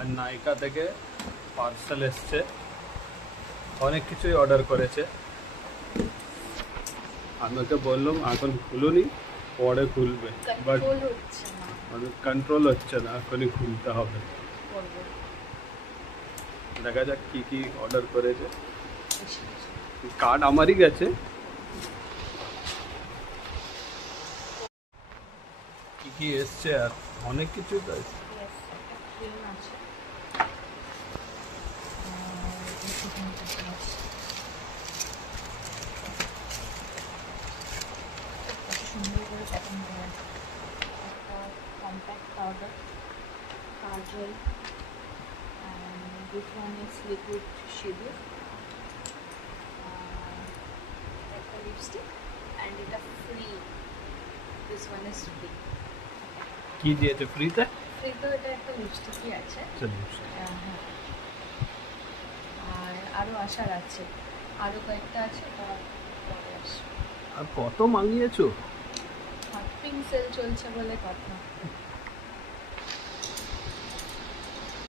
আর নাইকা থেকে পার্সেল এসছে, অনেক কিছুই অর্ডার করেছে। আমাকে বললাম এখন খুলুনি, পরে খুলবে, বাট কন্ট্রোল হচ্ছে না, এখনই খুলতে হবে। দেখা যাক কি কি অর্ডার করেছে। কার্ড আমারই গেছে। কি কি এসছে আর অনেক কিছু তো এসছে। সুন্দর করে প্যাকিং করা আছে। একটা compact powder, Kajal, this one is liquid shadow, একটা লিপস্টিক, and এটা free, this one is free। কি দিয়েছে ফ্রিতে? ফ্রিতে এটা একটা লিপস্টিকই আছে। হ্যাঁ, আর আরও আসার আছে, আরও কয়েকটা আছে, পরে আসবে। আর কত মাঙিয়েছো? হট পিঙ্ক সেল চলছে বলে কথা।